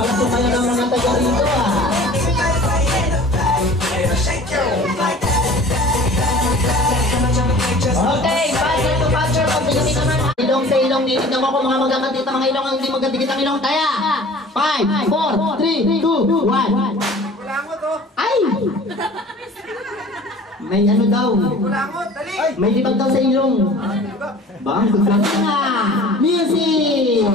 pagsumayo ng mga taga rito Okay, patcher to patcher, pagdikit naman. Ilong sa ilong, nitignan mo kung mga magkakatita mga ilong ang hindi magkadikit ang ilong. Taya! 5, 4, 3, 2, 1. Ay! May ano daw? May libag daw sa ilong. Bang, gusto nga! Music!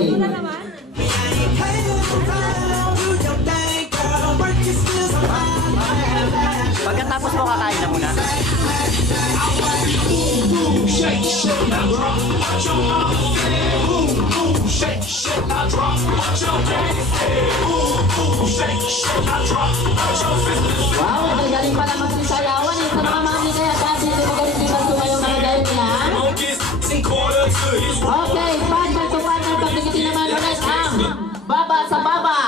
Pagkatapos mo kakain na muna. Wow, nagaling pala magsisayawan eh. Sa mga mami kaya kasi hindi magaling din magsumayong mga gayon niya. Okay, partner to partner, pagdikitin naman ulit ang baba sa baba.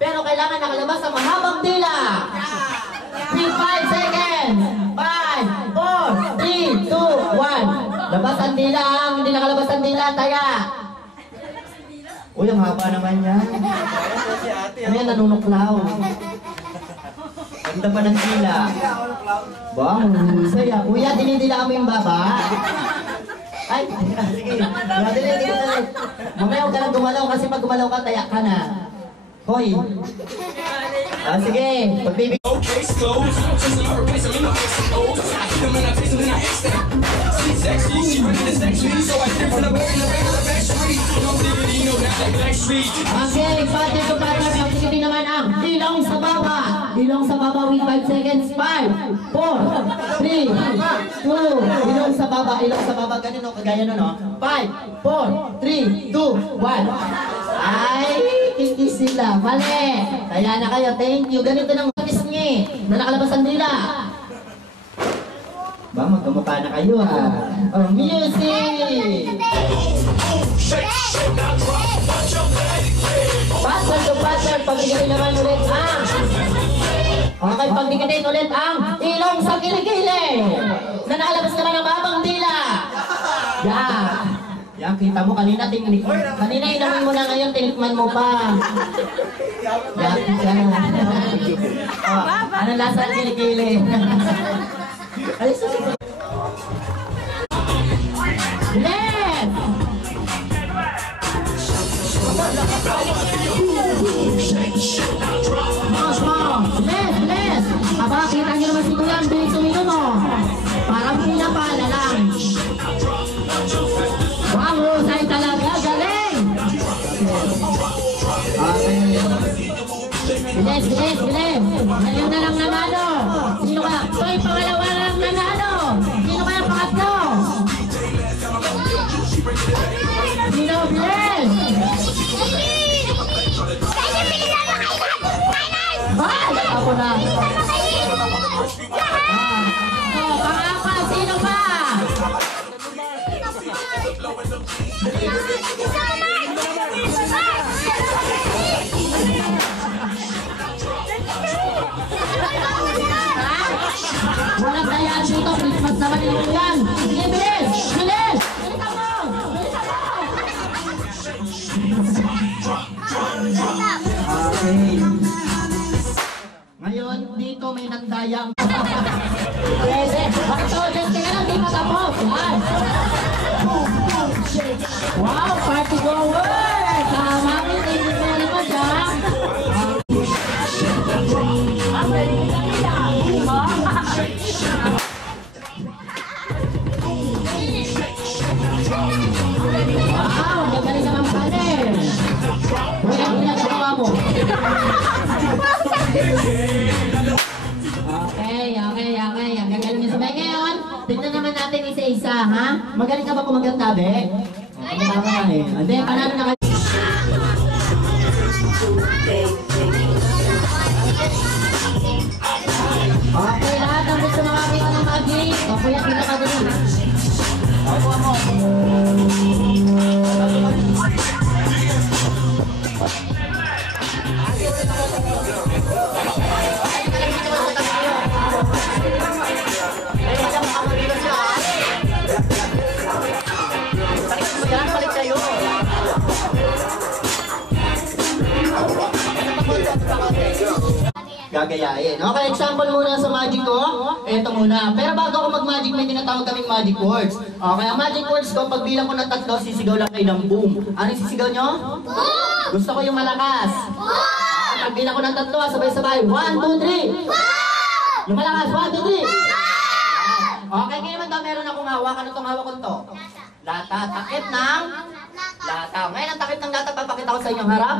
Pero kailangan nakalabas ang mahabang dila. 5 seconds. 5, 4, 3, 2, 1. Labas ang dila, hindi nakalabas ang dila, taya. Uy, ang haba naman yan. Ano yan, nanunuklaw. Ganda pa ng dila. Bang, saya. Kuya, dinidila mo yung baba. Ay, sige. Dili. Mamaya huwag ka lang gumalaw kasi pag gumalaw ka, taya ka na. Hoy. Sige. Pagbibig. Okay, partner to partner. Pagsikitin naman ang ilong sa baba. Ilong sa baba with 5 seconds. 5, 4, 3, 2. Ilong sa baba. Ilong sa baba. Ganun o, kagaya nun o. 5, 4, 3, 2, 1. Ay, hindi sila. Mali. Kaya na kayo. Thank you. Ganito ng pisngi na nakalabas ang dila. Ba, magkamukha na kayo ha. Oh, music! Partner to partner. Pagdikitin naman ulit ang okay, pagdikitin ulit ang ilong sa kilikili na nakalabas naman ang babang dila. Yan, kita mo kanina kanina inamin mo na ngayon, tinikman mo pa. Yan. Ano lasa ang kilikili? Ay, susunod. Bilis! Bilis! Aba, kita nyo naman si Kuya, bilis tumino mo. Parang pinapala lang. Wow, husay talaga, galing! Bilis! Ngayon na lang nanalo. Sino ka? Soy, pangalawa lang nanalo. Sino kaya pangatlo? Sino, bilis? Ako na. Pangapat, sino pa? Walang dayaan dito, Christmas naman yung ulan. Sige, bilis! Bilisan mo! Okay. Ngayon, dito may nagdayang. Pwede. Bakto, just tingnan lang, di matapos. Wow, party goer! Tama, thank you very much, ha? Wow, gagaling naman pala eh. Wala ang ginagawa mo. Okay. Ang gagaling niyo sabay ngayon. Tignan naman natin isa-isa, ha? Magaling ka ba kumagantabi? Tama ka eh. Hindi, panalo na kayo. Okay, lahat ng gusto makakita ng magic. Ako yung pinakadali. Ako mo. Balik sa'yo. gagayain. Okay, example muna sa magic ko. Ito muna. Pero bago ako mag-magic, may tinatawag kaming magic words. Okay, ang magic words ko, pag bilang ko ng 3, sisigaw lang kayo ng boom. Ano yung sisigaw nyo? Boom! Gusto ko yung malakas. Boom! Pag bilang ko ng 3, sabay-sabay. 1, 2, 3. Boom! Yung malakas, 1, 2, 3. Okay, ngayon naman daw meron akong hawak. Ano itong hawak ko to? Lata. Takip ng lata. Ngayon ang takip ng lata, papakita ko sa inyo ang harap,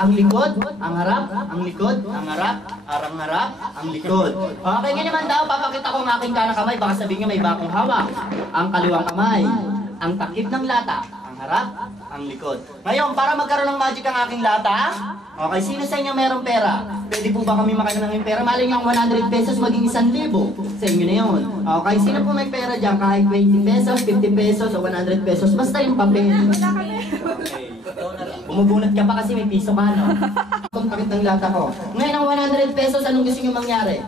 ang likod, ang harap, ang likod, ang harap, harap, ang likod. Okay, ngayon naman daw, papakita ko ang aking kanang kamay. Baka sabihin nyo may iba akong hawak. Ang kaliwang kamay, ang takip ng lata, ang harap, ang likod. Ngayon, para magkaroon ng magic ang aking lata, okay, sino sa inyo merong pera? Pwede po ba kami makainom ng pera? Maling ang 100 pesos maging 1,000. Sa inyo na yun. Okay, sino po may pera dyan? Kahit 20 pesos, 50 pesos, o 100 pesos. Basta yung papel. Okay. Bumubunot ka pa kasi may piso ka, no? Itong takip ng lata ko. Ngayon ang 100 pesos, anong gusto nyo mangyari?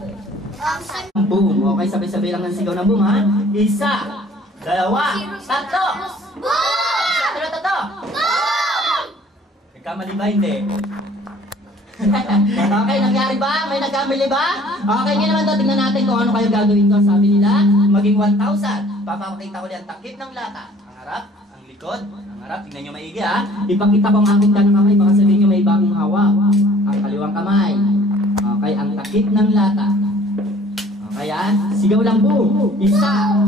Boom. Okay, sabay-sabay lang ng sigaw ng boom, ha? 1, 2, 3. Boom! 1, 2, 3. Boom! Nagkamali ba? Hindi. Okay, nangyari ba? May nagkamali ba? Okay, ngayon naman to, tingnan natin kung ano kayo gagawin ko. Sabi nila, maging 1,000. Papapakita ko ulit ang takip ng lata. Ang harap, ang likod, ang harap. Tingnan nyo maigi, ha? Ipakita ko ang aking kanang kamay. Baka sabihin nyo may bagong hawak. Ang kaliwang kamay. Okay, ang takip ng lata. Okay, ha? Sigaw lang, boom! 1,